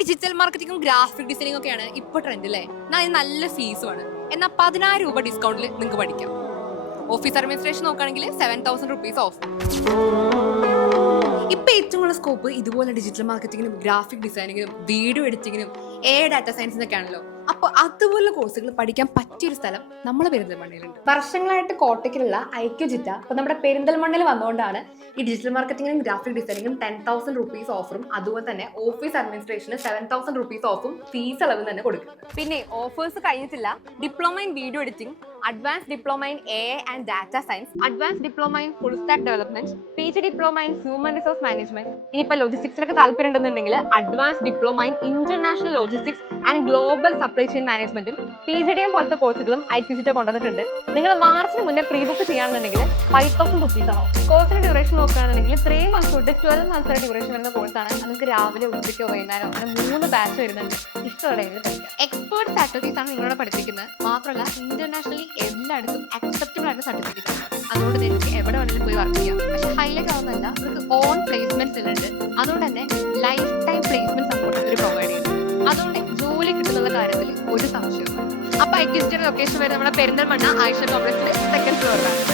Digital മാർക്കറ്റിംഗും graphic ഡിസൈനിങ്ങും ഒക്കെയാണ് ഇപ്പൊ trend അല്ലേ. നല്ല ഫീസുമാണ്. എന്നാൽ 10,000 രൂപ ഡിസ്കൗണ്ടിൽ നിങ്ങൾക്ക് പഠിക്കാം. ഓഫീസ് അഡ്മിനിസ്ട്രേഷൻ നോക്കുകയാണെങ്കിൽ 7,000 rupees ഓഫ്. ഇപ്പൊ ഏറ്റവും കൂടുതൽ സ്കോപ്പ് ഇതുപോലെ ഡിജിറ്റൽ മാർക്കറ്റിംഗിനും ഗ്രാഫിക് ഡിസൈനിങ്ങിനും വീഡിയോ എഡിറ്റിങ്ങിനും ഡാറ്റ സയൻസിനൊക്കെ ആണല്ലോ. അപ്പോൾ അതുപോലുള്ള കോഴ്സുകൾ പഠിക്കാൻ പറ്റിയൊരു സ്ഥലം നമ്മളെ പെരിന്തൽമണ്ണയിലുണ്ട്. വർഷങ്ങളായിട്ട് കോട്ടയ്ക്കിലുള്ള ഐക്യുജിറ്റ ഇപ്പൊ നമ്മുടെ പെരിന്തൽമണ്ണയിൽ വന്നുകൊണ്ടാണ് ഈ ഡിജിറ്റൽ മാർക്കറ്റിംഗിനും ഗ്രാഫിക് ഡിസൈനിങ്ങും 10,000 rupees ഓഫറും അതുപോലെ തന്നെ ഓഫീസ് അഡ്മിനിസ്ട്രേഷന് 7,000 rupees ഓഫും ഫീസ് അളവ് തന്നെ കൊടുക്കുന്നത്. പിന്നെ ഓഫേഴ്സ് കഴിഞ്ഞിട്ടില്ല. Diploma in video editing, advance diploma in AI and data science, advance diploma in full stack development, PG diploma in human resource management. ഇനിയിപ്പോൾ ലോജിസ്റ്റിക്സിലൊക്കെ താല്പര്യം ഉണ്ടെന്നുണ്ടെങ്കിൽ advance diploma in international logistics and global supply chain മാനേജ്മെന്റും PGDM പോലത്തെ കോഴ്സുകളും ഐക്യുജിറ്റ കൊണ്ടുവന്നിട്ടുണ്ട്. നിങ്ങൾ മാർച്ചിന് മുന്നേ pre book ചെയ്യുകയാണെന്നുണ്ടെങ്കിൽ 5,000 rupees ആവും. കോഴ്സിന്റെ ഡ്യൂറേഷൻ നോക്കുകയാണെന്നുണ്ടെങ്കിൽ 3 months തൊട്ട് 12 months വരെ ഡ്യൂറേഷൻ വരുന്ന കോഴ്സാണ്. നമുക്ക് രാവിലെ ഉച്ചയ്ക്കോ വൈകുന്നേരം അങ്ങനെ 3 ബാച്ച് വരുന്നുണ്ട്. ഇഷ്ടമുള്ള പഠിക്കാം. എക്സ്പേർട്ട് ഫാക്കൽറ്റീസ് ആണ് നിങ്ങളോട് പഠിപ്പിക്കുന്നത്. മാത്രമല്ല ഇന്റർനാഷണലി എല്ലായിടത്തും അക്സെപ്റ്റബിൾ ആയിട്ട് സർട്ടിഫിക്കറ്റ് ആണ്. അതുകൊണ്ട് നിങ്ങൾക്ക് എവിടെ വേണമെങ്കിലും പോയി വർക്ക് ചെയ്യാം. പക്ഷെ ഹൈലൈറ്റ് ആവുന്നതല്ല, അവർക്ക് ഓൺ പ്ലേസ്മെന്റ്സ് ഉണ്ട്. അതുകൊണ്ട് തന്നെ ലൈഫ് ടൈം പ്ലേസ്മെന്റ് സപ്പോർട്ട് ഇവർ പ്രൊവൈഡ് ചെയ്യുന്നു. അതുകൊണ്ട് ജോലി കിട്ടുന്നുള്ള കാര്യത്തിൽ ഒരു സംശയവും. അപ്പൊ ഐക്യുജിറ്റയുടെ ലൊക്കേഷൻ വരെ നമ്മുടെ പെരിന്തൽമണ്ണ ആയിഷ കോംപ്ലക്സിലെ 2nd floor ആണ്.